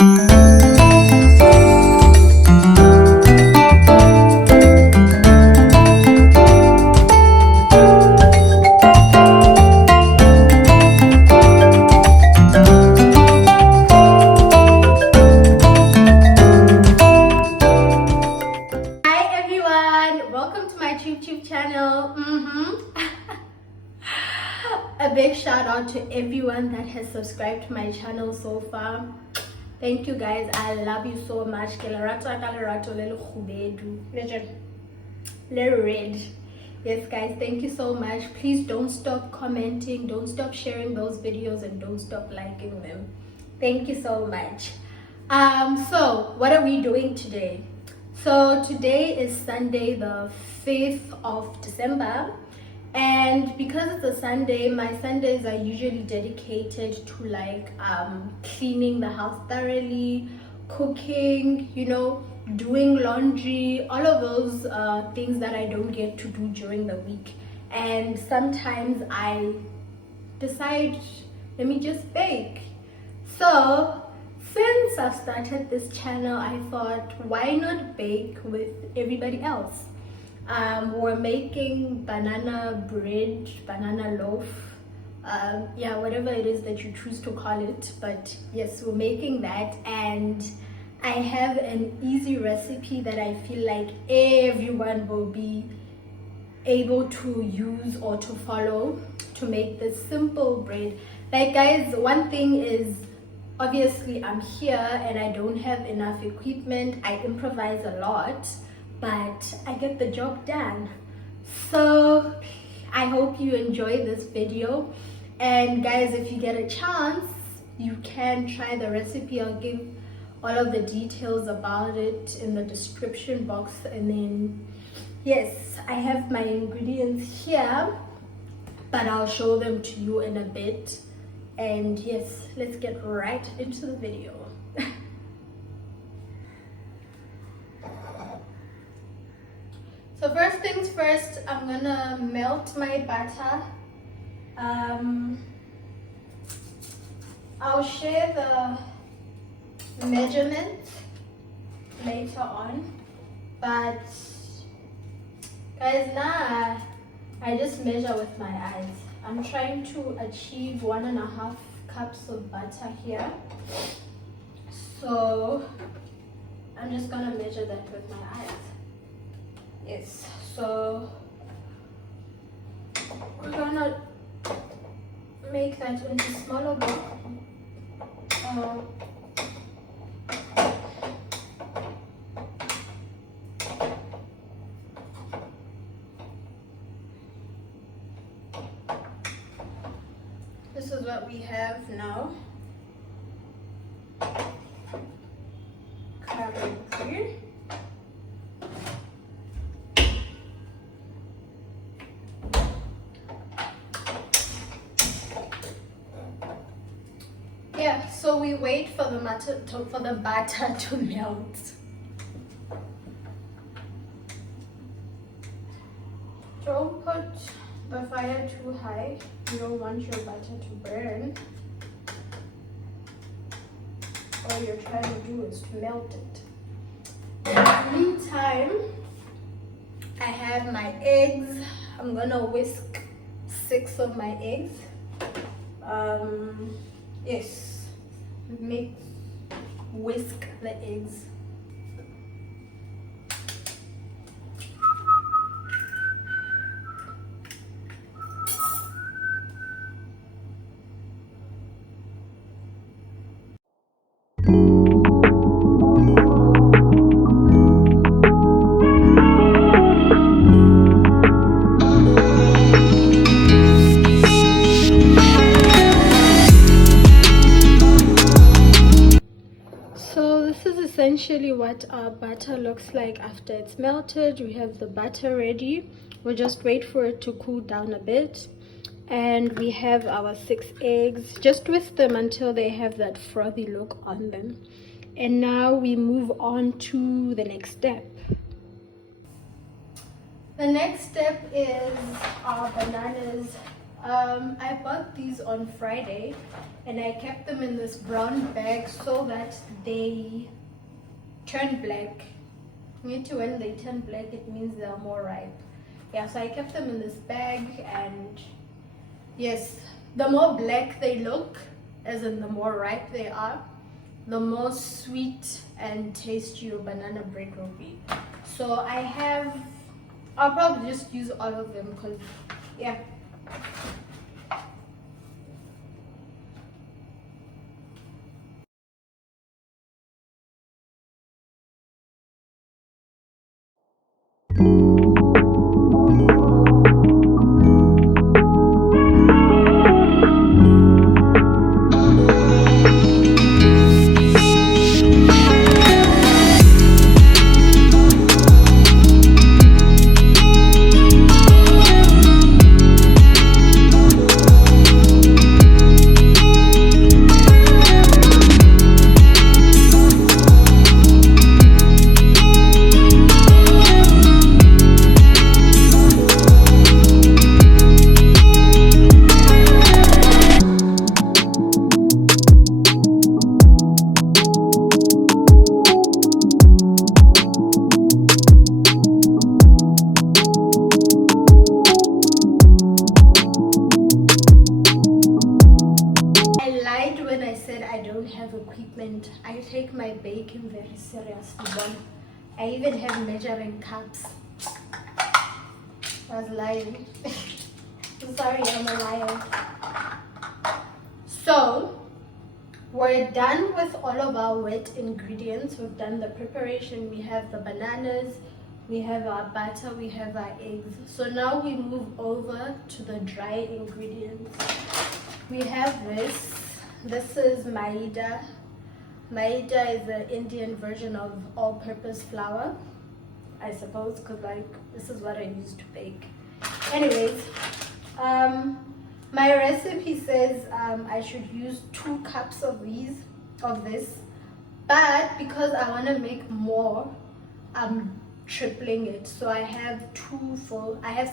A big shout out to everyone that has subscribed to my channel so far. Thank you guys, I love you so much. Little red. Yes guys, thank you so much. Please don't stop commenting, don't stop sharing those videos, and don't stop liking them. Thank you so much. So what are we doing today? So today is Sunday the 5th of December, and because it's a Sunday, my Sundays are usually dedicated to like cleaning the house thoroughly, cooking, you know, doing laundry, all of those things that I don't get to do during the week. And sometimes I decide, let me just bake. So since I've started this channel, I thought, why not bake with everybody else? We're making banana bread, banana loaf, yeah, whatever it is that you choose to call it. But yes, we're making that, and I have an easy recipe that I feel like everyone will be able to use or to follow to make this simple bread. Like guys, one thing is, obviously I'm here and I don't have enough equipment. I improvise a lot, but I get the job done. So I hope you enjoy this video, and guys, if you get a chance, you can try the recipe. I'll give all of the details about it in the description box. And then yes, I have my ingredients here, but I'll show them to you in a bit. And yes, let's get right into the video. So first things first, I'm gonna melt my butter. I'll share the measurements later on, but guys, now I just measure with my eyes. I'm trying to achieve 1.5 cups of butter here, so I'm just gonna measure that with my eyes. Yes, so we're gonna make that into smaller balls. This is what we have now. Coming through. Yeah, so we wait for the butter to melt. Don't put the fire too high. You don't want your butter to burn. All you're trying to do is to melt it. In the meantime, I have my eggs. I'm gonna whisk 6 of my eggs. Yes, whisk the eggs. Essentially what our butter looks like after it's melted. We have the butter ready. We'll just wait for it to cool down a bit, and we have our 6 eggs. Just whisk them until they have that frothy look on them. And now we move on to the next step. The next step is our bananas. I bought these on Friday and I kept them in this brown bag so that they turn black. When they turn black, it means they're more ripe. Yeah, so I kept them in this bag, and yes, the more black they look, as in the more ripe they are, the more sweet and tasty your banana bread will be. So I'll probably just use all of them because, yeah. Equipment. I take my baking very seriously. I even have measuring cups. I was lying. Sorry, I'm a liar. So we're done with all of our wet ingredients. We've done the preparation. We have the bananas, we have our butter, we have our eggs. So now we move over to the dry ingredients. We have this. This is maida. Maida is the Indian version of all-purpose flour, I suppose, because this is what I use to bake. Anyways, my recipe says I should use 2 cups of this, but because I want to make more, I'm tripling it. So I have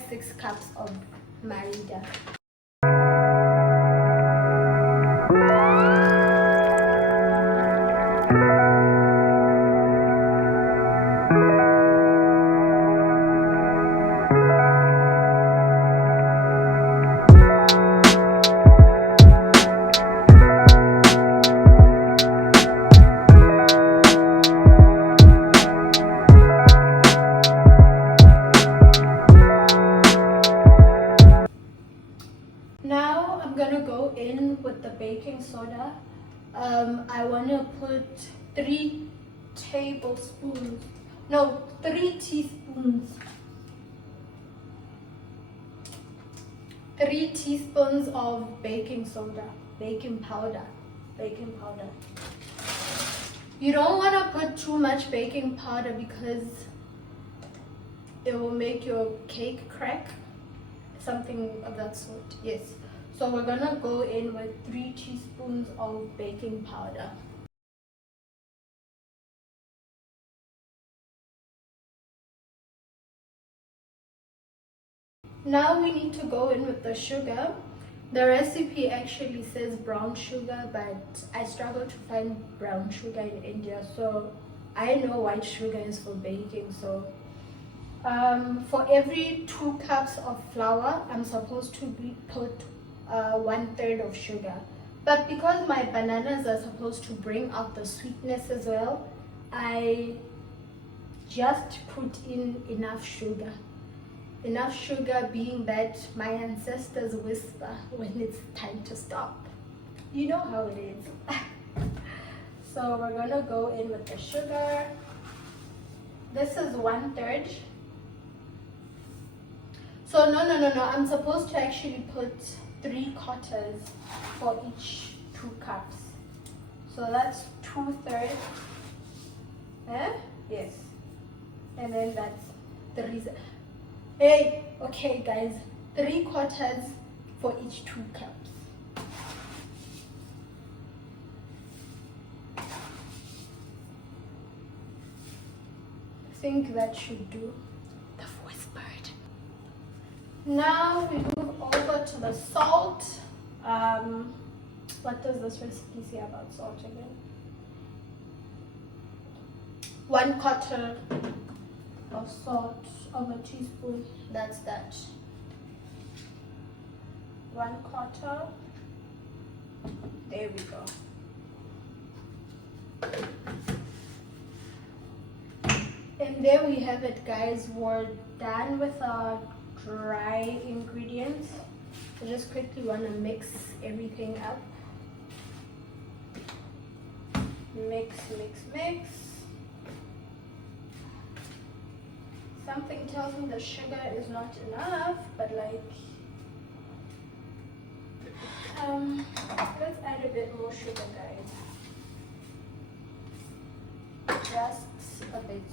6 cups of maida. Now I'm gonna go in with the baking soda. I want to put 3 teaspoons of baking soda, baking powder. You don't want to put too much baking powder because it will make your cake crack, something of that sort. Yes, so we're gonna go in with 3 teaspoons of baking powder. Now we need to go in with the sugar. The recipe actually says brown sugar, but I struggle to find brown sugar in India, so I know white sugar is for baking. So for every 2 cups of flour, I'm supposed to put 1/3 of sugar. But because my bananas are supposed to bring out the sweetness as well, I just put in enough sugar. Enough sugar being that my ancestors whisper when it's time to stop. You know how it is. So we're gonna go in with the sugar. This is 1/3. So no, I'm supposed to actually put 3/4 for each 2 cups. So that's 2/3. Yes. And then that's 3. Hey, okay guys, 3/4 for each 2 cups. I think that should do. The voice bird. Now we move over put the salt. What does this recipe say about salt again? 1/4 of salt of a teaspoon. That's that. 1/4. There we go. And there we have it, guys. We're done with our dry ingredients. I just quickly want to mix everything up. Mix, mix, mix. Something tells me the sugar is not enough, but like, let's add a bit more sugar, guys. Just a bit.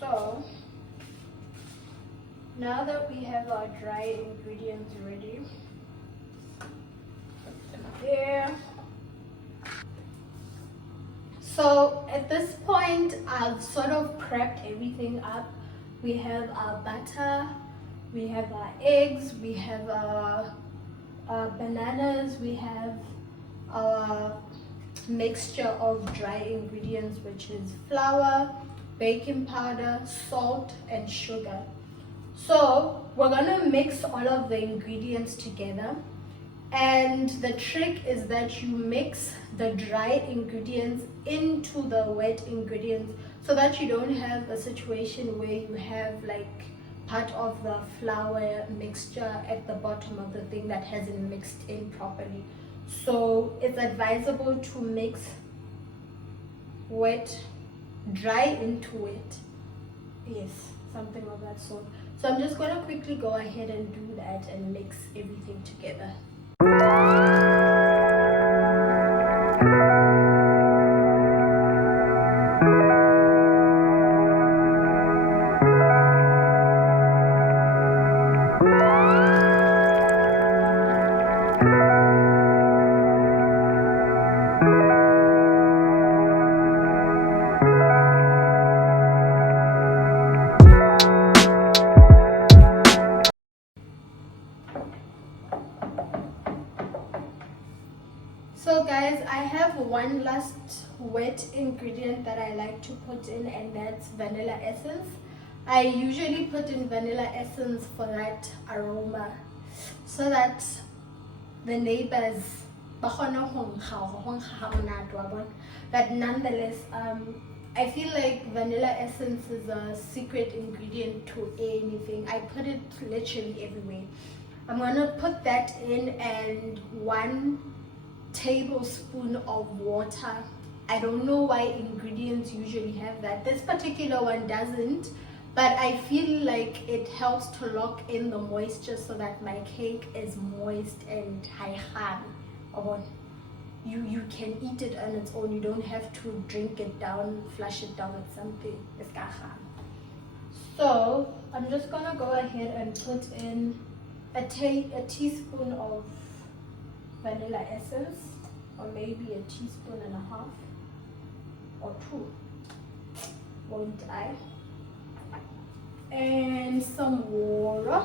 So now that we have our dry ingredients ready, put them there. So at this point, I've sort of prepped everything up. We have our butter, we have our eggs, we have our bananas, we have our mixture of dry ingredients, which is flour, baking powder, salt, and sugar. So we're gonna mix all of the ingredients together. And the trick is that you mix the dry ingredients into the wet ingredients so that you don't have a situation where you have like part of the flour mixture at the bottom of the thing that hasn't mixed in properly. So it's advisable to mix dry into wet. Yes, something of that sort. So I'm just going to quickly go ahead and do that and mix everything together. So guys, I have one last wet ingredient that I like to put in, and that's vanilla essence. I usually put in vanilla essence for that aroma so that the neighbors, but nonetheless, I feel like vanilla essence is a secret ingredient to anything. I put it literally everywhere. I'm gonna put that in, and 1 tablespoon of water. I don't know why ingredients usually have that. This particular one doesn't, but I feel like it helps to lock in the moisture so that my cake is moist and high. You can eat it on its own. You don't have to drink it down, flush it down with something. So I'm just gonna go ahead and put in a teaspoon of vanilla essence, or maybe a teaspoon and a half or 2, won't I? And some water.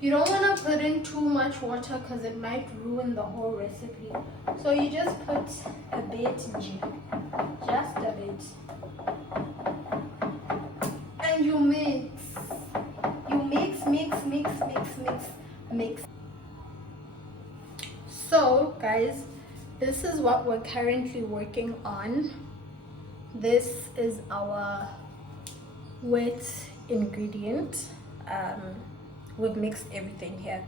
You don't want to put in too much water because it might ruin the whole recipe. So you just put a bit, just a bit. And you mix. You mix. So guys, this is what we're currently working on. This is our wet ingredient. We've mixed everything here,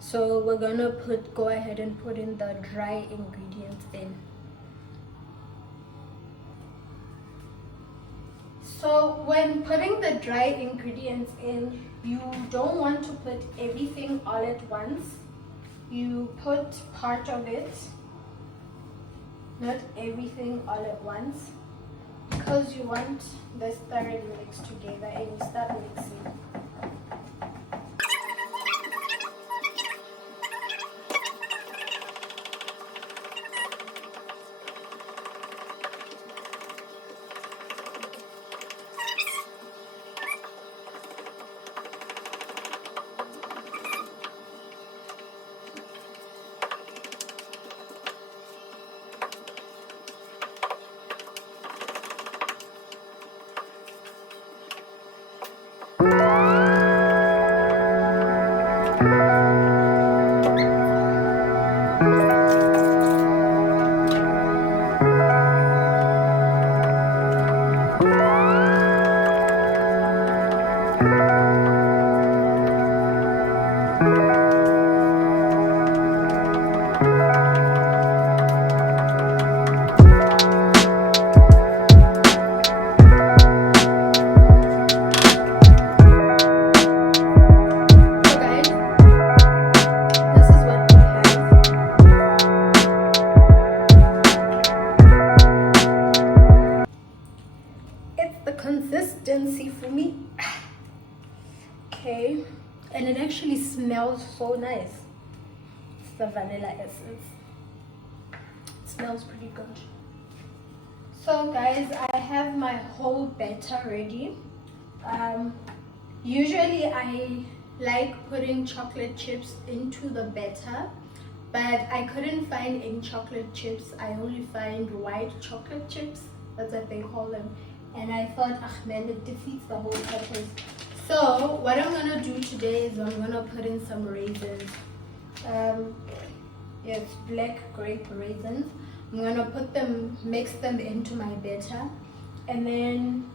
so we're gonna go ahead and put in the dry ingredients in. So when putting the dry ingredients in, you don't want to put everything all at once. You put part of it, not everything all at once. because you want this thoroughly mixed together, and you start mixing. Consistency for me. Okay, and it actually smells so nice. It's the vanilla essence. It smells pretty good. So guys, I have my whole batter ready. Usually I like putting chocolate chips into the batter, but I couldn't find any chocolate chips. I only find white chocolate chips, that's what they call them. And I thought, man, it defeats the whole purpose. So what I'm gonna do today is I'm gonna put in some raisins. Yes, black grape raisins. I'm gonna put them, mix them into my batter, and then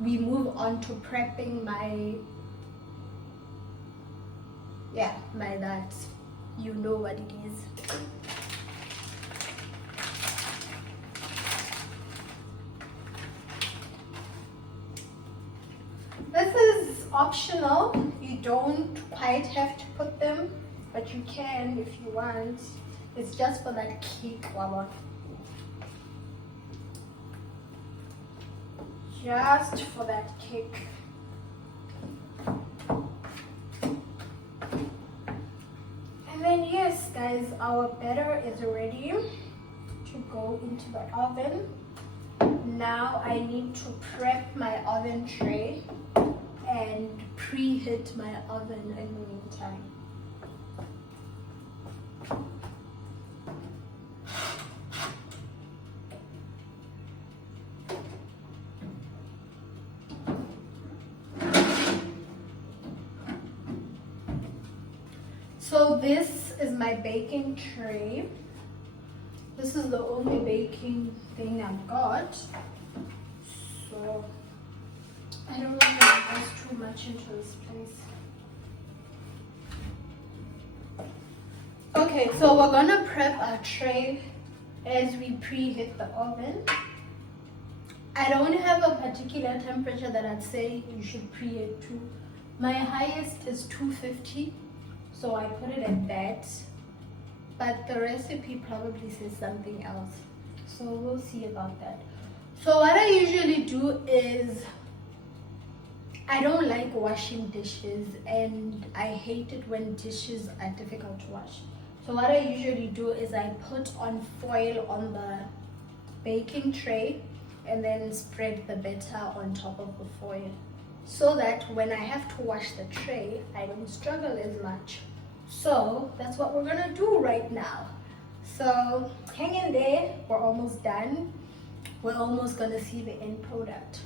we move on to prepping my that. You know what it is. This is optional. You don't quite have to put them, but you can if you want. It's just for that kick, Wawa. Just for that kick. And then yes, guys, our batter is ready to go into the oven. Now I need to prep my oven tray and preheat my oven in the meantime. So this is my baking tray. This is the only baking thing I've got. So I don't want to invest too much into this place. Okay, so we're gonna prep our tray as we preheat the oven. I don't have a particular temperature that I'd say you should preheat to. My highest is 250, so I put it at that. But the recipe probably says something else, so we'll see about that. So what I usually do is, I don't like washing dishes, and I hate it when dishes are difficult to wash. So what I usually do is I put on foil on the baking tray and then spread the batter on top of the foil, so that when I have to wash the tray, I don't struggle as much. So that's what we're gonna do right now. So hang in there, we're almost done. We're almost gonna see the end product.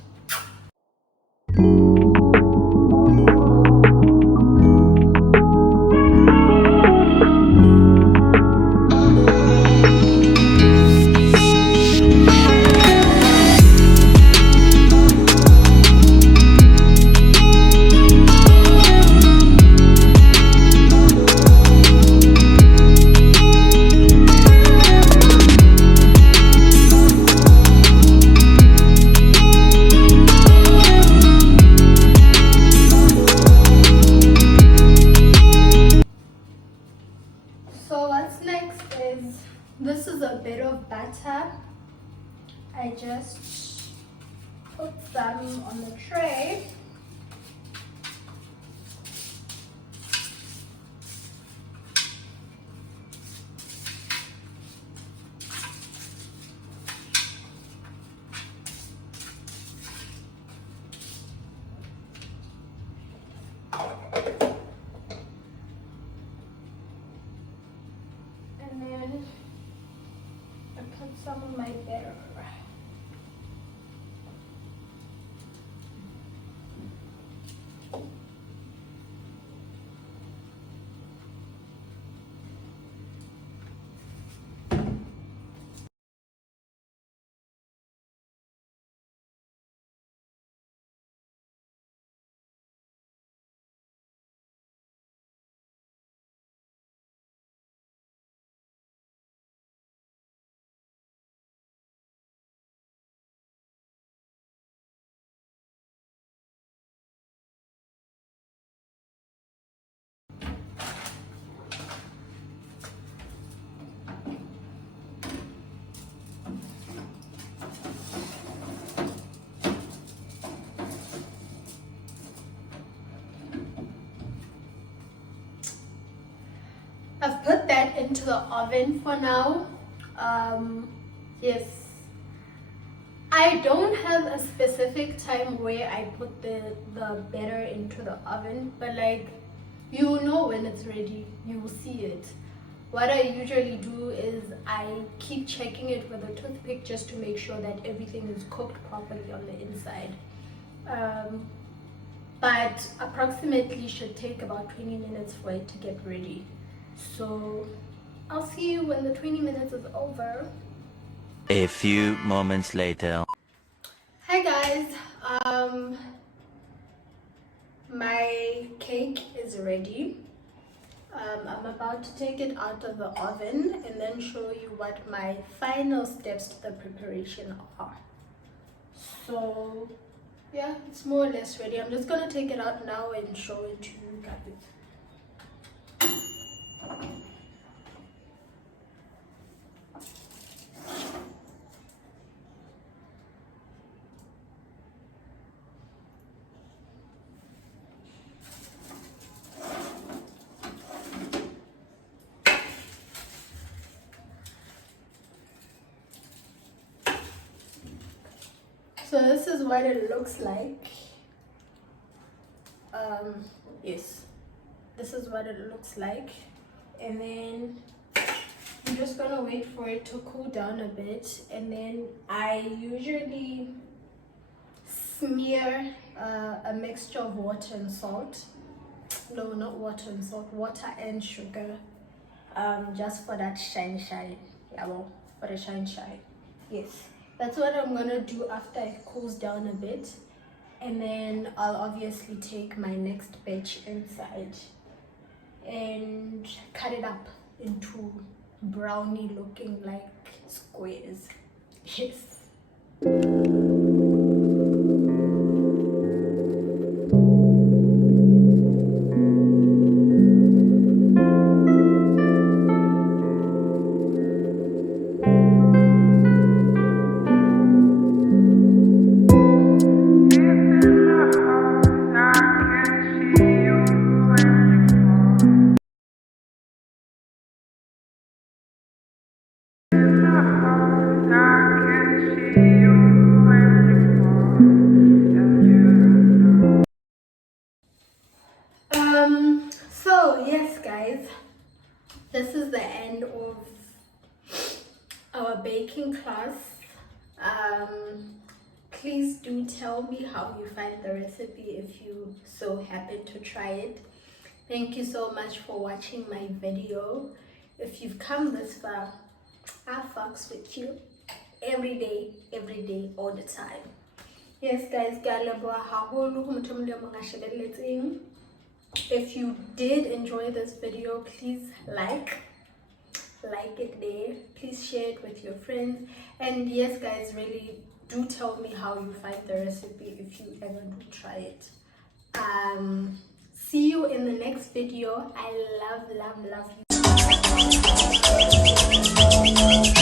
So what's next is, this is a bit of batter. I just some on the tray. And then I put some of my batter. I've put that into the oven for now. Yes, I don't have a specific time where I put the batter into the oven, but like, you know when it's ready, you will see it. What I usually do is I keep checking it with a toothpick just to make sure that everything is cooked properly on the inside. But approximately should take about 20 minutes for it to get ready. So I'll see you when the 20 minutes is over. A few moments later. Hi guys, my cake is ready. I'm about to take it out of the oven and then show you what my final steps to the preparation are. So yeah, it's more or less ready. I'm just gonna take it out now and show it to you guys. So this is what it looks like. Yes, this is what it looks like. And then I'm just gonna wait for it to cool down a bit, and then I usually smear a mixture of water and salt. No, not water and salt, water and sugar, just for that shine. Yeah, well, for the shine. Yes, that's what I'm gonna do after it cools down a bit, and then I'll obviously take my next batch inside and cut it up into brownie looking like squares. Yes. So yes guys, this is the end of our baking class. Please do tell me how you find the recipe if you so happen to try it. Thank you so much for watching my video. If you've come this far, I fucks with you every day, all the time. Yes guys, if you did enjoy this video, please like it there. Please share it with your friends. And yes guys, really do tell me how you find the recipe if you ever do try it. See you in the next video. I love you.